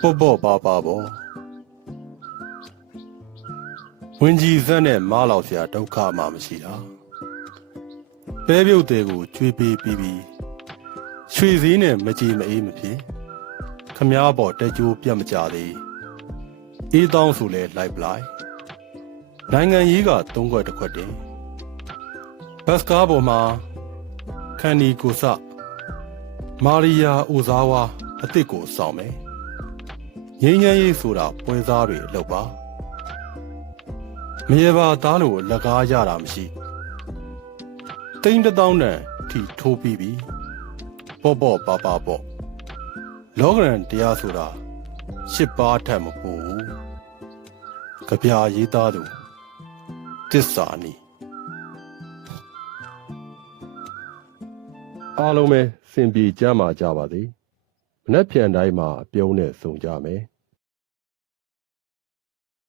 ပေါ့ပေါ့ပါပါပေါ့ဝင်ကြီးစက်နဲ့မားလောက်စရာဒုက္ခမှမရှိတာပဲပြုတ်တဲ့ကိုကျွေးပေးပြီးရွှေစည်းနဲ့မကြည်မအေးမဖြစ်ခမားပေါ်တက်ကြိုးပြတ်မကြသေးအေးတောင်းဆိုလဲလိုက်ပလိုက်နိုင်ငံရေးက၃ခွက်တစ်ခွက်တည်းဘတ်စကားပေါ်မှာခန်နီကိုစမာရီယာအိုဇာဝါအစ်စ်ကိုစောင့်မယ်ငိမ့်ငန်းရေးဆိုတာပွဲစားတွေအလုပ်ပါမရေပါသားလို့လက်ကားရတာမရှိတိန်း1000တန်ထိထိုးပြီးပြီပေါ့ပေါ့ပါပါပေါ့လောကရန်တရားဆိုတာ10ပါးထက်မပိုဘူးကြပြရေးသားသူတစ္ဆာနီအားလုံးပဲစင်ပြေကြမှာကြပါစေမနှက်ပြန်တိုင်းမှာအပြုံးနဲ့စုံကြမယ်